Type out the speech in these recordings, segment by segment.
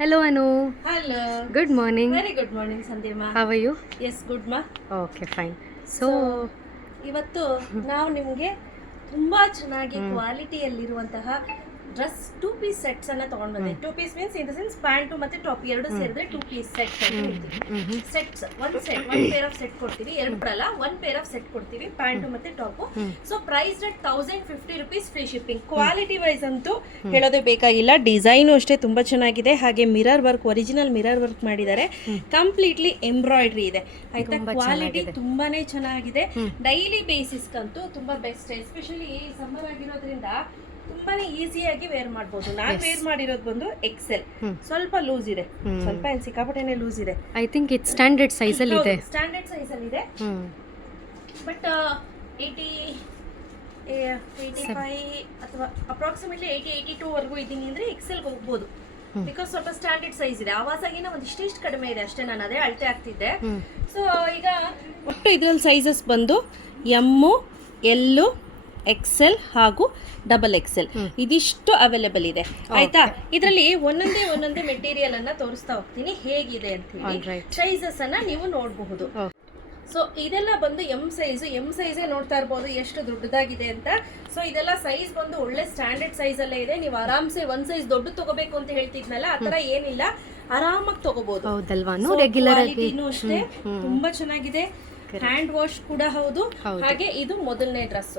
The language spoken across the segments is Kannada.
Hello Anu. Hello. Good morning. Very good morning, Sandhya. How are you? Yes, good ma. Okay, fine. So ಇವತ್ತು ನಾವು ನಿಮಗೆ ತುಂಬಾ ಚೆನ್ನಾಗಿ ಕ್ವಾಲಿಟಿಯಲ್ಲಿರುವಂತಹ ಡ್ರೆಸ್ 2 ಪೀಸ್ ಸೆಟ್ಸ್ ಅನ್ನ ತಗೊಂಡು ಬಂದೆ. 2 piece means in the sense pant ಮತ್ತೆ ಟಾಪ್ ಎರಡು ಸೇರಿದ್ರೆ 2 piece set sets one pair of set ಕೊಡ್ತೀವಿ, ಎರಡು ಬರಲ್ಲ, ಒನ್ ಪೇರ್ ಆಫ್ ಸೆಟ್ ಕೊಡ್ತೀವಿ, ಪ್ಯಾಂಟ್ ಮತ್ತೆ top. So price rate 1050 rupees, free shipping. Quality wise ಅಂತೂ ಹೇಳೋದೇ ಬೇಕಾಗಿಲ್ಲ. ಡಿಸೈನು ಅಷ್ಟೇ ತುಂಬಾ ಚೆನ್ನಾಗಿದೆ, ಹಾಗೆ mirror work, original mirror work ಮಾಡಿದ್ದಾರೆ, ಕಂಪ್ಲೀಟ್ಲಿ ಎಂಬ್ರಾಯ್ಡ್ರಿ ಇದೆ ಆಯ್ತಾ. ಕ್ವಾಲಿಟಿ ತುಂಬಾನೇ ಚೆನ್ನಾಗಿದೆ. ಡೈಲಿ ಬೇಸಿಸ್ಗಂತೂ ತುಂಬಾ ಬೆಸ್ಟ್, ಎಸ್ಪೆಷಲಿ ಸಮ್ಮರ್ ಆಗಿರೋದ್ರಿಂದ ತುಂಬಾನೇ ಈಸಿಯಾಗಿ ವೇರ್ ಮಾಡಬಹುದು. ನಾನು ವೇರ್ ಮಾಡಿರೋದು ಬಂದು ಎಕ್ಸೆಲ್, ಸ್ವಲ್ಪ ಲೂಸ್ ಇದೆ, ಸ್ವಲ್ಪ ಸಿಕ್ಕಾಪಟ್ಟೆನೆ ಲೂಸ್ ಇದೆ. I think it standard size ಅಲ್ಲಿ ಇದೆ. ಸ್ಟ್ಯಾಂಡರ್ಡ್ ಸೈಜ್ ಅಲ್ಲಿ ಇದೆ, ಬಟ್ 85 ಅಥವಾ ಅಪ್ರಾಕ್ಸಿಮೇಟ್ಲಿ 82 ವರೆಗೂ ಇದ್ದೀನಿ ಅಂದ್ರೆ ಎಕ್ಸೆಲ್ ಹೋಗ್ಬೋದು. ಬಿಕಾಸ್ ಸ್ವಲ್ಪ ಸ್ಟ್ಯಾಂಡರ್ಡ್ ಸೈಜ್ ಇದೆ. ಆವಾಸಾಗಿನ ಒಂದಿಷ್ಟು ಕಡಿಮೆ ಇದೆ ಅಷ್ಟೇ, ನಾನು ಅದೇ ಅಳತೆ ಆಗ್ತಿದ್ದೆ. ಸೊ ಈಗ ಒಟ್ಟು ಇದ್ರಲ್ಲಿ ಸೈಜಸ್ ಬಂದು ಎಮ್, ಎಲ್, ಎಕ್ಸೆಲ್ ಹಾಗೂ ಡಬಲ್ ಎಕ್ಸೆಲ್ ಇದಿಷ್ಟು ಅವೈಲೇಬಲ್ ಇದೆ ಆಯ್ತಾ. ಇದರಲ್ಲಿ ಒಂದೊಂದೇ ಮೆಟೀರಿಯಲ್ ಅನ್ನ ತೋರಿಸ್ತಾ ಹೋಗ್ತೀನಿ ಹೇಗಿದೆ ಅಂತ ಹೇಳಿ. ಸೈಜಸ್ ಅನ್ನ ನೀವು ನೋಡಬಹುದು. ಸೊ ಇದೆಲ್ಲ ಬಂದು ಎಂ ಸೈಜೇ ನೋಡ್ತಾ ಇರ್ಬೋದು ಎಷ್ಟು ದೊಡ್ಡದಾಗಿದೆ ಅಂತ. ಸೊ ಇದೆಲ್ಲ ಸೈಜ್ ಬಂದು ಒಳ್ಳೆ ಸ್ಟ್ಯಾಂಡರ್ಡ್ ಸೈಜ್ ಅಲ್ಲೇ ಇದೆ. ನೀವು ಆರಾಮ್ಸೆ ಒಂದ್ ಸೈಜ್ ದೊಡ್ಡ ತಗೋಬೇಕು ಅಂತ ಹೇಳ್ತಿದ್ನಲ್ಲ, ಆತರ ಏನಿಲ್ಲ, ಆರಾಮಾಗಿ ತಗೋಬಹುದು. ಅಷ್ಟೇ ತುಂಬಾ ಚೆನ್ನಾಗಿದೆ. ಹ್ಯಾಂಡ್ ವಾಶ್ ಕೂಡ ಹೌದು. ಹಾಗೆ ಇದು ಮೊದಲನೇ ಡ್ರೆಸ್.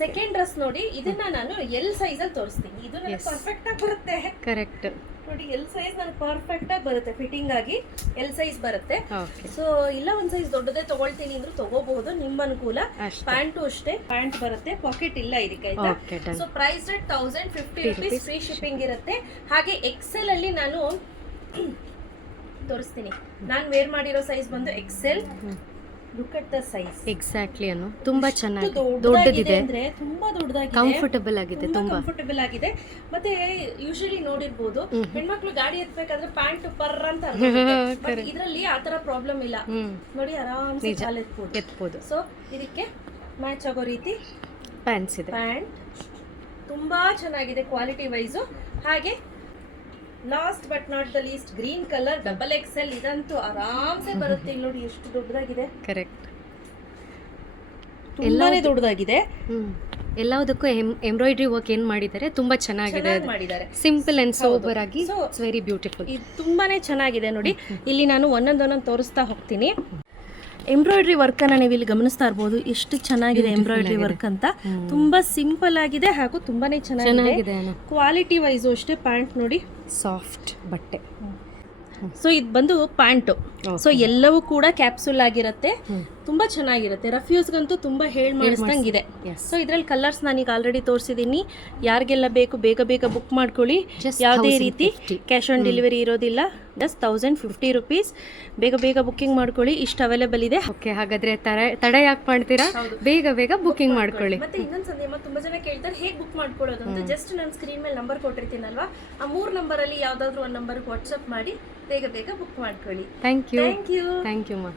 ಸೆಕೆಂಡ್ ಡ್ರೆಸ್ ನೋಡಿ, ಇದನ್ನ ನಾನು ಎಲ್ ಸೈಜ್ ಅಲ್ಲಿ ತೋರಿಸ್ತೀನಿ. ಇದು ನನಗೆ ಪರ್ಫೆಕ್ಟ್ ಆಗಿ ಬರುತ್ತೆ. ಕರೆಕ್ಟ್ ನೋಡಿ, ಎಲ್ ಸೈಜ್ ನನಗೆ ಪರ್ಫೆಕ್ಟ್ ಆಗಿ ಬರುತ್ತೆ, ಫಿಟ್ಟಿಂಗ್ ಆಗಿ ಎಲ್ ಸೈಜ್ ಬರುತ್ತೆ. ಸೊ ಇಲ್ಲ ಒಂದ್ ಸೈಜ್ ದೊಡ್ಡದೇ ತಗೊಳ್ತೀನಿ ಅಂದ್ರೂ ತಗೋಬಹುದು, ನಿಮ್ಮ ಅನುಕೂಲ. ಪ್ಯಾಂಟು ಅಷ್ಟೇ, ಪ್ಯಾಂಟ್ ಬರುತ್ತೆ, ಪಾಕೆಟ್ ಇಲ್ಲ ಇದಕ್ಕೆ ಆಯ್ತಾ. So price rate 1050 rupees, free shipping ಇರುತ್ತೆ. ಹಾಗೆ ಎಕ್ಸೆಲ್ ಅಲ್ಲಿ ನಾನು ತೋರಿಸ್ತೀನಿ. ನಾನು ವೇರ್ ಮಾಡಿರೋ ಸೈಜ್ ಬಂದು XL. Look at the size. Exactly ಅನ್ನು ತುಂಬಾ ಚೆನ್ನಾಗಿ ದೊಡ್ಡದಿದೆ ಅಂದ್ರೆ ತುಂಬಾ ದೊಡ್ಡದಾಗಿದೆ, ಕಂಫರ್ಟಬಲ್ ಆಗಿದೆ, ತುಂಬಾ ಕಂಫರ್ಟಬಲ್ ಆಗಿದೆ. ಮತ್ತೆ ಯೂಶಲಿ ನೋಡಿರ್ಬೋದು, ಹೆಣ್ಮಕ್ಳು ಗಾಡಿ ಎತ್ತಬೇಕಾದ್ರೆ ಪ್ಯಾಂಟ್ ಪರ್ ಅಂತ ಇದರಲ್ಲಿ ಆತರ ಪ್ರಾಬ್ಲಮ್ ಇಲ್ಲ. ನೋಡಿ, ಆರಾಮ್ಸೆ ಕಾಲ್ ಎತ್ಬಹುದು. ಸೊ ಇದಕ್ಕೆ ಮ್ಯಾಚ್ ಆಗೋ ರೀತಿ ಪ್ಯಾಂಟ್ಸ್ ಇದೆ. ಪ್ಯಾಂಟ್ ತುಂಬಾ ಚೆನ್ನಾಗಿದೆ ಕ್ವಾಲಿಟಿ ವೈಸು. ಹಾಗೆ last but not the least, green colour double XL. ಇದಂತೂ ಆರಾಮ್ಸೆ ಬರುತ್ತೆ. ಇಲ್ಲಿ ನೋಡಿ ಎಷ್ಟು ದೊಡ್ಡದಾಗಿದೆ. ಕರೆಕ್ಟ್, ತುಂಬಾನೇ ದೊಡ್ಡದಾಗಿದೆ. ಎಲ್ಲದಕ್ಕೂ ಎಂಬ್ರಾಯ್ಡ್ರಿ ವರ್ಕ್ ಏನ್ ಮಾಡಿದ್ದಾರೆ, ತುಂಬಾ ಚೆನ್ನಾಗಿದೆ. ಸಿಂಪಲ್ ಅಂಡ್ ಸೋಬರ್ ಆಗಿ, ಇಟ್ಸ್ ವೆರಿ ಬ್ಯೂಟಿಫುಲ್. ಇದು ತುಂಬಾನೇ ಚೆನ್ನಾಗಿದೆ ನೋಡಿ. ಇಲ್ಲಿ ನಾನು ಒಂದೊಂದೊಂದು ತೋರಿಸ್ತಾ ಹೋಗ್ತೀನಿ. ಎಂಬ್ರಾಯ್ಡ್ರಿ ವರ್ಕ್ ಅನ್ನ ನೀವು ಇಲ್ಲಿ ಗಮನಿಸ್ತಾ ಇರ್ಬೋದು, ಎಷ್ಟು ಚೆನ್ನಾಗಿದೆ ಎಂಬ್ರಾಯ್ಡ್ರಿ ವರ್ಕ್ ಅಂತ. ತುಂಬಾ ಸಿಂಪಲ್ ಆಗಿದೆ ಹಾಗೂ ತುಂಬಾನೇ ಚೆನ್ನಾಗಿದೆ. ಕ್ವಾಲಿಟಿ ವೈಸು ಅಷ್ಟೇ. ಪ್ಯಾಂಟ್ ನೋಡಿ, ಸಾಫ್ಟ್ ಬಟ್ಟೆ. ಸೊ ಇದು ಬಂದು ಪ್ಯಾಂಟು. ಸೊ ಎಲ್ಲವೂ ಕೂಡ ಕ್ಯಾಪ್ಸುಲ್ ಆಗಿರುತ್ತೆ, ತುಂಬಾ ಚೆನ್ನಾಗಿರುತ್ತೆ. ರಫ್ಯೂಸ್ಗಂತೂ ತುಂಬಾ ಮಾಡಿಸ್ದಂಗಿದೆ. ಸೊ ಇದ್ರಲ್ಲಿ ಕಲರ್ಸ್ ನಾನೀಗ ಆಲ್ರೆಡಿ ತೋರಿಸಿದ್ದೀನಿ. ಯಾರಿಗೆಲ್ಲ ಬೇಕು ಬೇಗ ಬುಕ್ ಮಾಡ್ಕೊಳ್ಳಿ. ಯಾವುದೇ ರೀತಿ ಕ್ಯಾಶ್ ಆನ್ ಡೆಲಿವರಿ ಇರೋದಿಲ್ಲ. Just 1050 rupees. ಬೇಗ ಬುಕ್ಕಿಂಗ್ ಮಾಡ್ಕೊಳ್ಳಿ, ಇಷ್ಟು ಅವೈಲೇಬಲ್ ಇದೆ. ಓಕೆ, ಹಾಗಾದ್ರೆ ತಡ ಯಾಕೆ ಮಾಡ್ತೀರಾ, ಬೇಗ ಬುಕ್ಕಿಂಗ್ ಮಾಡ್ಕೊಳ್ಳಿ. ಮತ್ತೆ ಇನ್ನೊಂದು ಸಂದೇಹ, ತುಂಬಾ ಜನ ಕೇಳ್ತಾರೆ ಹೇಗೆ ಬುಕ್ ಮಾಡ್ಕೊಳ್ಳೋದು ಅಂತ. ಜಸ್ಟ್ ನಾನು ಸ್ಕ್ರೀನ್ ಮೇಲೆ ನಂಬರ್ ಕೊಟ್ಟಿರ್ತೀನಲ್ವಾ, ಆ 3 ನಂಬರಲ್ಲಿ ಯಾವ್ದಾದ್ರು ಒಂದು ನಂಬರ್ಗೆ ವಾಟ್ಸ್ಆಪ್ ಮಾಡಿ ಬೇಗ ಬುಕ್ ಮಾಡ್ಕೊಳ್ಳಿ. ಥ್ಯಾಂಕ್ ಯು ಮಾ.